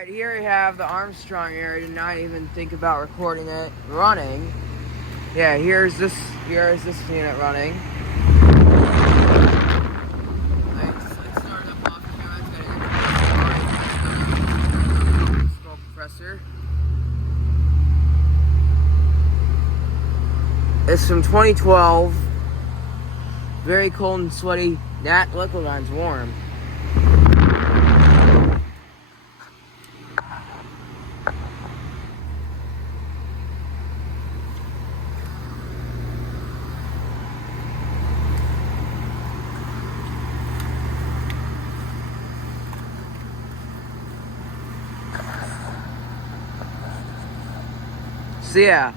Alright, here we have the Armstrong area. Did not even think about recording it running. Yeah, here's this unit running. Let's start up off camera. It's got a compressor. It's from 2012. Very cold and sweaty. That liquid line's warm. So yeah.